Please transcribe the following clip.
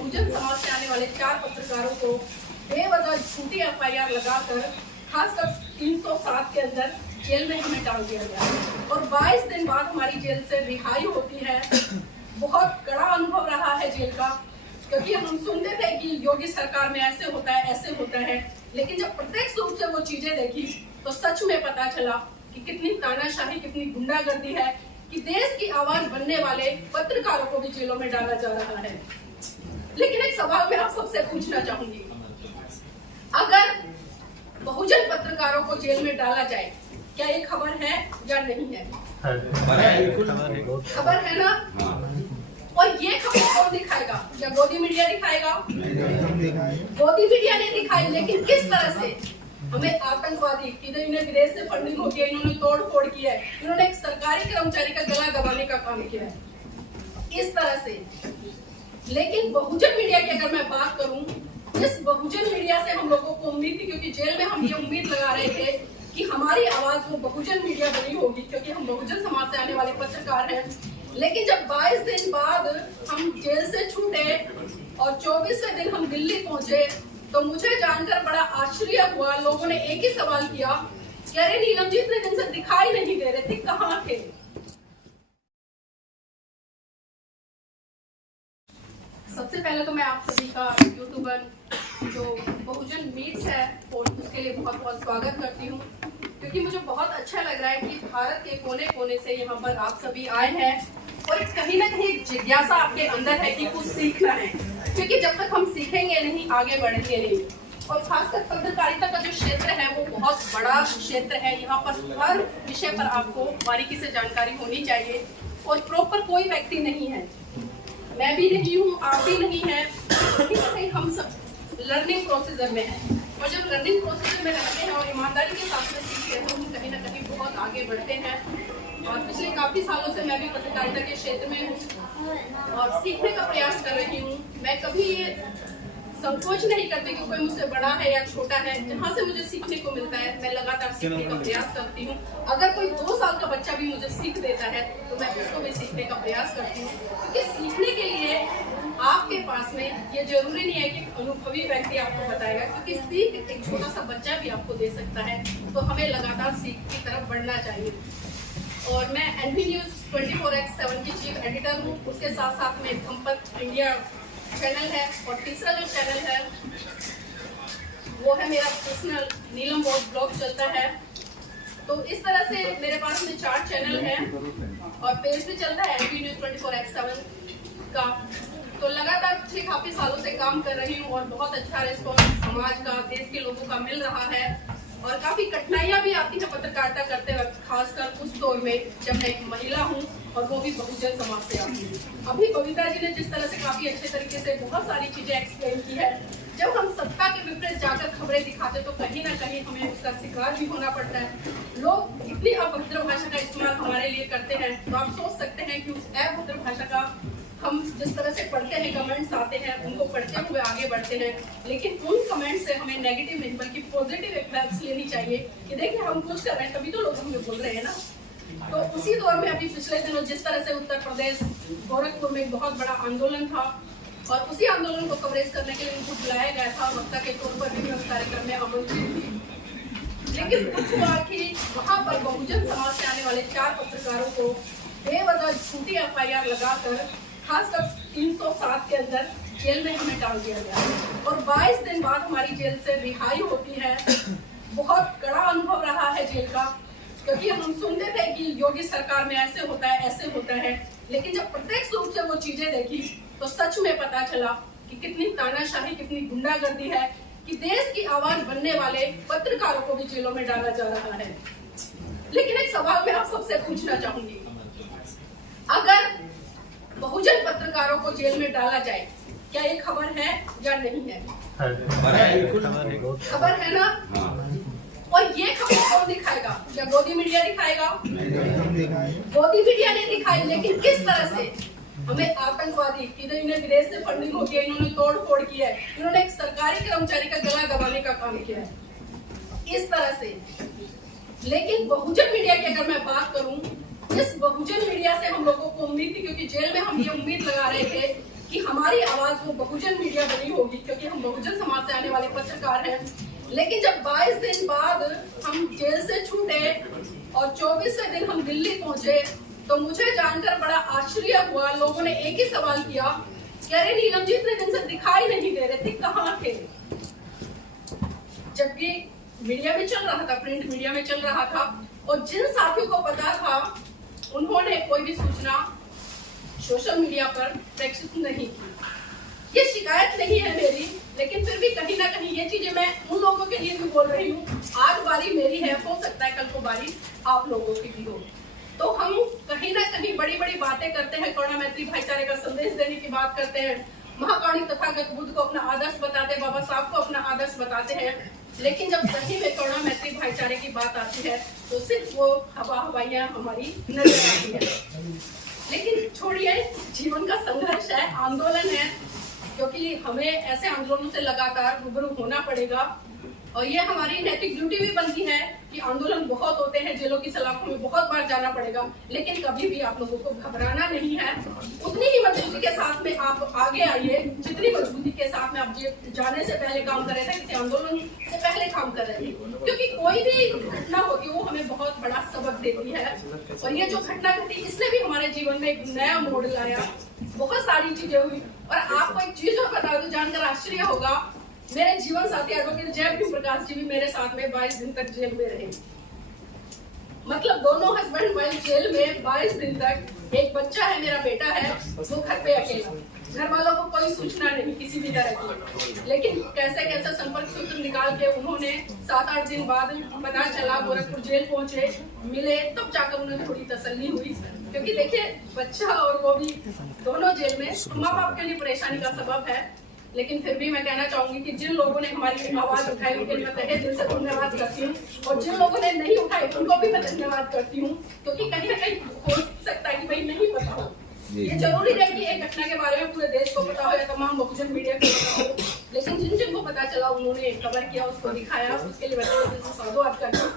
बहुजन समाज से आने वाले 4 पत्रकारों को बेवजह झूठी एफआईआर लगाकर खासकर 307 के अंदर जेल में हमें डाल दिया गया और 22 दिन बाद हमारी जेल से रिहाई होती है। बहुत कड़ा अनुभव रहा है जेल का, क्योंकि हम सुनते थे कि योगी सरकार में ऐसे होता है ऐसे होता है, लेकिन जब प्रत्यक्ष रूप से वो चीजें देखी तो सच में पता चला कि कितनी तानाशाही, कितनी गुंडागर्दी है, कि देश की आवाज बनने वाले पत्रकारों को भी जेलों में डाला जा रहा है। लेकिन एक सवाल मैं आप सबसे पूछना चाहूंगी, अगर बहुजन पत्रकारों को जेल में डाला जाए, क्या ये खबर है या नहीं है? खबर है ना? और ये खबर कौन दिखाएगा? क्या गोदी मीडिया दिखाएगा? गोदी मीडिया ने दिखाई, लेकिन किस तरह से? हमें आतंकवादी, इन्हें विदेश से फंडिंग होती है, इन्होंने तोड़ फोड़ की है, इन्होंने एक सरकारी कर्मचारी का गला दबाने का काम किया है, इस तरह से। लेकिन बहुजन मीडिया की अगर मैं बात करूं, इस बहुजन मीडिया से हम लोगों को उम्मीद थी, क्योंकि जेल में हम ये उम्मीद लगा रहे थे कि हमारी आवाज वो बहुजन मीडिया बनी होगी, क्योंकि हम बहुजन समाज से आने वाले पत्रकार हैं। लेकिन जब 22 दिन बाद हम जेल से छूटे और 24वें दिन हम दिल्ली पहुंचे, तो मुझे जानकर बड़ा आश्चर्य हुआ। लोगों ने एक ही सवाल किया कि अरे नीलम जी, इतने दिन से दिखाई नहीं दे रहे थे, कहाँ थे? सबसे पहले तो मैं आप सभी का यूट्यूबर जो बहुजन मीट्स है और उसके लिए बहुत बहुत स्वागत करती हूँ, क्योंकि मुझे बहुत अच्छा लग रहा है कि भारत के कोने कोने से यहाँ पर आप सभी आए हैं और कहीं ना कहीं जिज्ञासा आपके अंदर है कि कुछ सीखना है, क्योंकि जब तक हम सीखेंगे नहीं, आगे बढ़ेंगे नहीं। और खासकर पत्रकारिता का जो क्षेत्र है वो बहुत बड़ा क्षेत्र है। यहाँ पर हर विषय पर आपको बारीकी से जानकारी होनी चाहिए और प्रॉपर कोई व्यक्ति नहीं है, मैं भी नहीं हूँ, आप भी नहीं है, कहीं ना कहीं हम सब लर्निंग प्रोसीजर में हैं। और जब लर्निंग प्रोसीजर में रहते हैं और ईमानदारी के साथ में सीखते हैं तो हम कहीं ना कहीं बहुत आगे बढ़ते हैं। और पिछले काफी सालों से मैं भी पत्रकारिता के क्षेत्र में हूँ और सीखने का प्रयास कर रही हूँ। मैं कभी ये संकोच नहीं करती कि कोई मुझसे बड़ा है या छोटा है, जहाँ से मुझे सीखने को मिलता है मैं लगातार सीखने का प्रयास करती हूँ। अगर कोई 2 साल का बच्चा भी मुझे सीख देता है तो मैं उसको भी सीखने का प्रयास करती हूँ, क्योंकि सीखने के लिए आपके पास में ये जरूरी नहीं है कि अनुभवी व्यक्ति आपको बताएगा, क्योंकि सीख एक छोटा सा बच्चा भी आपको दे सकता है। तो हमें लगातार सीख की तरफ बढ़ना चाहिए। और मैं एनबी न्यूज 24x7 की चीफ एडिटर हूँ, उसके साथ साथ में संपर्क इंडिया चैनल है और तीसरा जो चैनल है वो है मेरा पर्सनल नीलम ब्लॉग चलता है। तो इस तरह से मेरे पास में 4 चैनल है और पेज भी चलता है एनबी न्यूज 24x7 का। तो लगातार पिछले काफी सालों से काम कर रही हूँ और बहुत अच्छा रिस्पॉन्स समाज का, देश के लोगों का मिल रहा है। और काफी कठिनाइयां भी आती है पत्रकारिता करते वक्त, खासकर उस दौर में जब मैं एक महिला हूं और वो भी बहुजन समाज से आती है। अभी बबीता जी ने जिस तरह से काफी अच्छे तरीके से बहुत सारी चीजें एक्सप्लेन की है, जब हम सत्ता के विपरीत जाकर खबरें दिखाते तो कहीं ना कहीं हमें उसका शिकार भी होना पड़ता है। लोग इतनी अभद्र भाषा का इस्तेमाल हमारे लिए करते हैं, तो आप सोच सकते हैं कि उस अभद्र भाषा का हम जिस तरह से पढ़ते हैं, कमेंट्स आते हैं, उनको पढ़ते हुए आगे बढ़ते हैं, लेकिन उन कमेंट्स से हमें नेगेटिव नहीं बल्कि पॉजिटिव इफेक्ट्स लेनी चाहिए कि देखिए हम कुछ कर रहे हैं तभी तो लोग हमें बोल रहे हैं ना। तो उसी दौर में अभी पिछले दिनों जिस तरह से उत्तर प्रदेश गोरखपुर में एक बहुत बड़ा आंदोलन था और उसी आंदोलन को कवरेज करने के लिए उनको बुलाया गया था, वक्ता के तौर पर भी उस कार्यक्रम में आमंत्रित थी। लेकिन कुछ हुआ कि वहाँ पर बहुजन समाज से आने वाले 4 पत्रकारों को बेवजह झूठी एफआईआर लगाकर खासकर 307 के अंदर जेल में हमें डाल दिया गया और 22 दिन बाद हमारी जेल से रिहाई होती है। बहुत कड़ा अनुभव रहा है जेल का, क्योंकि हम सुनते थे कि योगी सरकार में ऐसे होता है ऐसे होता है, लेकिन जब प्रत्यक्ष रूप से वो चीजें देखी तो सच में पता चला कि कितनी तानाशाही, कितनी गुंडागर्दी है, कि देश की आवाज बनने वाले पत्रकारों को भी जेलों में डाला जा रहा है। लेकिन एक सवाल मैं आप सबसे पूछना चाहूंगी, अगर बहुजन पत्रकारों को जेल में डाला जाए, क्या ये खबर है या नहीं है? खबर है ना? और ये खबर कौन दिखाएगा? क्या गोदी मीडिया दिखाएगा? गोदी मीडिया ने दिखाई, लेकिन किस तरह से? हमें आतंकवादी, इन्हें विदेश से फंडिंग होती है, इन्होंने तोड़ फोड़ की है, इन्होंने एक सरकारी कर्मचारी का गला दबाने का काम किया है, इस तरह से। लेकिन बहुजन मीडिया की अगर मैं बात करूं, इस बहुजन मीडिया से हम लोगों को उम्मीद थी, क्योंकि जेल में हम ये उम्मीद लगा रहे थे कि हमारी आवाज वो बहुजन मीडिया बनी होगी, क्योंकि हम बहुजन समाज से आने वाले पत्रकार हैं। लेकिन जब 22 दिन बाद हम जेल से छूटे और 24वें दिन हम दिल्ली पहुंचे, तो मुझे जानकर बड़ा आश्चर्य हुआ। लोगों ने एक ही सवाल किया कि अरे नीलम जी इतने दिन से दिखाई नहीं दे रहे थे, कहाँ थे? जबकि मीडिया में चल रहा था, प्रिंट मीडिया में चल रहा था, और जिन साथियों को पता था उन्होंने कोई भी सूचना सोशल मीडिया पर प्रेषित नहीं की। ये शिकायत नहीं है मेरी, लेकिन फिर भी कहीं ना कहीं ये चीजें मैं उन लोगों के लिए भी बोल रही हूँ। आज बारी मेरी है, हो सकता है कल को बारी आप लोगों की भी हो। तो हम कहीं ना कहीं बड़ी बड़ी बातें करते हैं, करुणा मैत्री भाईचारे का संदेश देने की बात करते हैं, महाकाणी तथागत बुद्ध को अपना आदर्श बताते हैं, बाबा साहब को अपना आदर्श बताते हैं, लेकिन जब सही में करुणा मैत्री भाईचारे की बात आती है तो सिर्फ वो हवाइयां हमारी नजर आती है। लेकिन छोड़िए, जीवन का संघर्ष है, आंदोलन है, क्योंकि हमें ऐसे आंदोलनों से लगातार रूबरू होना पड़ेगा। और ये हमारी नैतिक ड्यूटी भी बनती है कि आंदोलन बहुत होते हैं, जेलों की सलाखों में बहुत बार जाना पड़ेगा, लेकिन कभी भी आप लोगों को घबराना नहीं है। उतनी ही मजबूती के साथ में आप आगे आइए जितनी मजबूती के साथ में आप जाने से पहले काम कर रहे थे, किसी आंदोलन से पहले काम कर रहे थे, क्योंकि कोई भी घटना होती है वो हमें बहुत बड़ा सबक देती है। और ये जो घटना घटी, इसने भी हमारे जीवन में एक नया मोड़ लाया, बहुत सारी चीजें हुई। और आपको एक चीज और बता दूं, जानकर आश्चर्य होगा, मेरे जीवन साथी एडवोकेट जयभीम प्रकाश जी भी मेरे साथ में 22 दिन तक जेल में रहे। मतलब दोनों हस्बैंड वाइफ जेल में 22 दिन तक। एक बच्चा है, मेरा बेटा है, वो घर पे अकेला, घर वालों को कोई सूचना नहीं किसी भी तरह की। लेकिन कैसे कैसे संपर्क सूत्र निकाल के उन्होंने 7-8 दिन बाद पता चला, गोरखपुर जेल पहुंचे, मिले, तब जाकर उन्हें थोड़ी तसल्ली हुई। क्योंकि देखिए, बच्चा और वो भी दोनों जेल में, माँ बाप के लिए परेशानी का सबब है। लेकिन फिर भी मैं कहना चाहूंगी कि जिन लोगों ने हमारी आवाज उठाई उनके लिए मैं तहे दिल से धन्यवाद करती हूँ, और जिन लोगों ने नहीं उठाई उनको भी मैं धन्यवाद करती हूँ, क्योंकि कहीं ना कहीं हो सकता है कि भाई नहीं पता हो। ये जरूरी है कि एक घटना के बारे में पूरे देश को पता हो या तमाम बहुजन मीडिया को पता हो, लेकिन जिन जिनको पता चला उन्होंने कवर किया, उसको दिखाया, उसके लिए मैं साधुवाद करती हूँ।